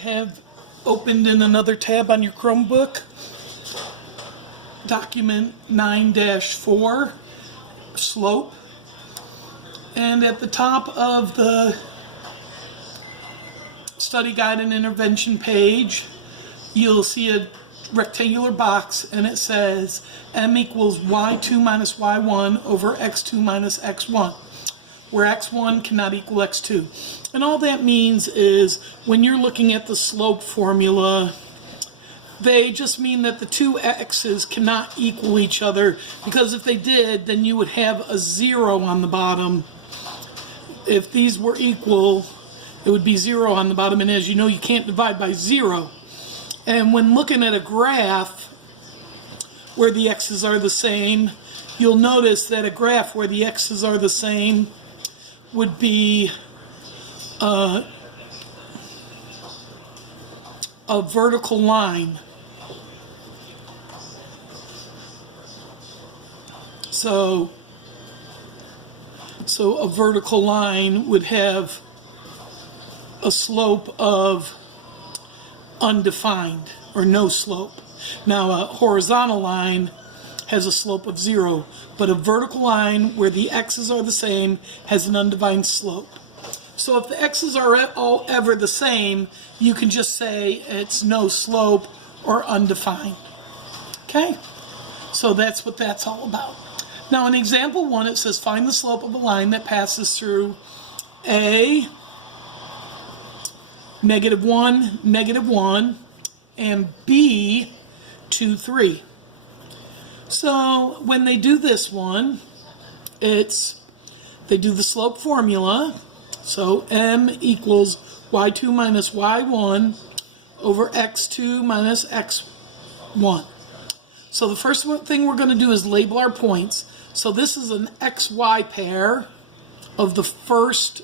have opened in another tab on your Chromebook, document 9-4, slope. And at the top of the study guide and intervention page, you'll see a rectangular box, and it says m equals y2 minus y1 over x2 minus x1, where x1 cannot equal x2. And all that means is when you're looking at the slope formula, they just mean that the two x's cannot equal each other, because if they did, then you would have a 0 on the bottom. If these were equal, it would be 0 on the bottom, and as you know, you can't divide by 0. And when looking at a graph where the x's are the same, you'll notice that a graph where the x's are the same would be a vertical line. So a vertical line would have a slope of undefined or no slope. Now a horizontal line has a slope of 0, but a vertical line where the x's are the same has an undefined slope. So if the x's are all ever the same, you can just say it's no slope or undefined. Okay? So that's what that's all about. Now in example 1, it says find the slope of a line that passes through A, -1, -1, and B, 2, 3. So when they do this one, they do the slope formula. So m equals y2 minus y1 over x2 minus x1. So the first thing we're going to do is label our points. So this is an xy pair of the first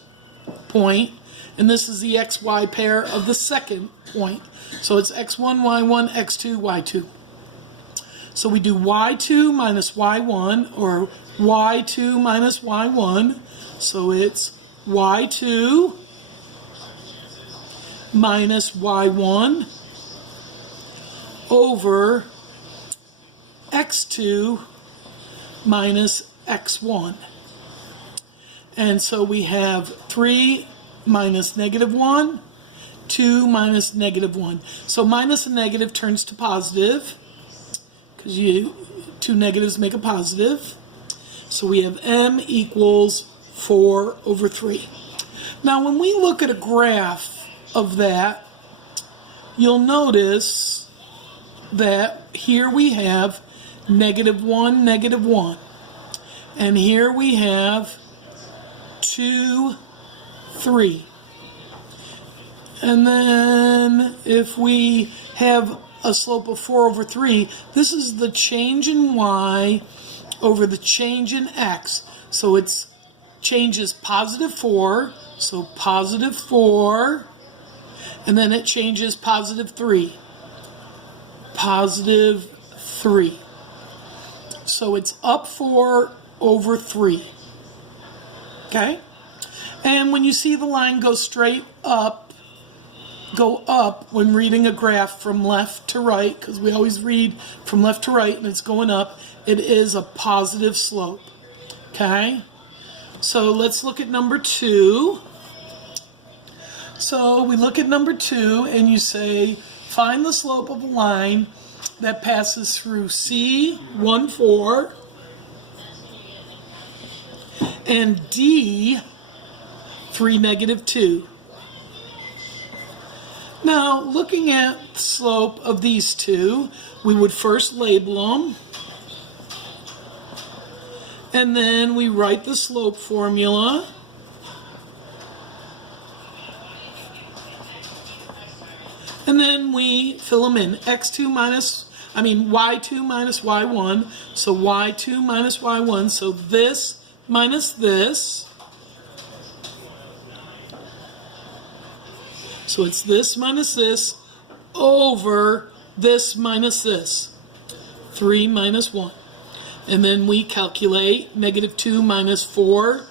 point, and this is the xy pair of the second point. So it's x1, y1, x2, y2. So we do y2 minus y1, or y2 minus y1. So it's y2 minus y1 over x2 minus x1. And so we have 3 minus -1, 2 minus -1. So minus a negative turns to positive, because two negatives make a positive. So we have m equals 4 over 3. Now when we look at a graph of that, you'll notice that here we have -1, -1. And here we have 2, 3. And then if we have a slope of 4 over 3, this is the change in y over the change in x. So it's changes +4, so +4, and then it changes +3, +3. So it's up 4 over 3. Okay? And when you see the line go straight up, go up when reading a graph from left to right, because we always read from left to right and it's going up, it is a positive slope. Okay? So let's look at number 2. So we look at number 2 and you say, find the slope of a line that passes through C, 1, 4, and D, 3, -2. Now, looking at the slope of these two, we would first label them, and then we write the slope formula. And then we fill them in. y2 minus y1, so y2 minus y1, so this minus this. So it's this minus this over this minus this. 3 minus 1. And then we calculate -2 minus 4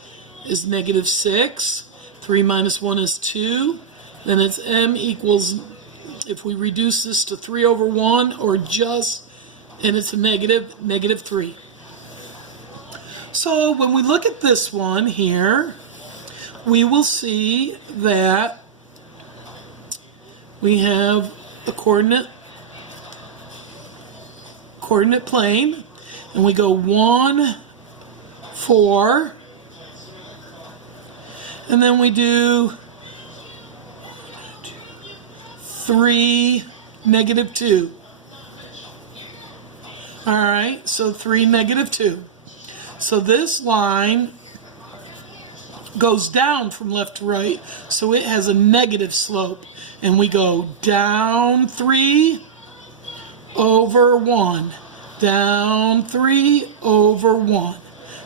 is -6. 3 minus 1 is 2. Then it's m equals if we reduce this to 3 over 1, or just, and it's a negative, negative 3. So when we look at this one here, we will see that we have a coordinate plane, and we go 1, 4, and then we do 3, negative 2. All right, so 3, negative 2. So this line goes down from left to right, so it has a negative slope. And we go down 3 over 1, down 3 over 1.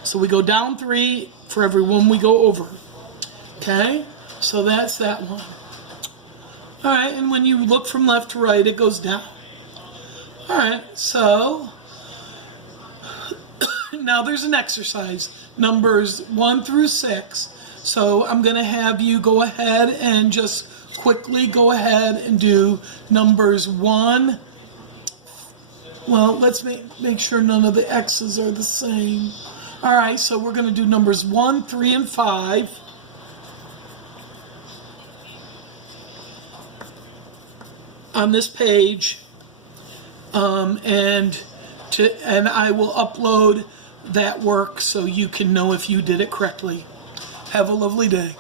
So we go down 3 for every one we go over. Okay, so that's that one. All right, and when you look from left to right, it goes down. All right, so now there's an exercise, numbers 1 through 6. So I'm going to have you go ahead and just quickly go ahead and do numbers 1. Well, let's make sure none of the X's are the same. All right, so we're going to do numbers 1, 3, and 5. On this page, and I will upload that work so you can know if you did it correctly. Have a lovely day.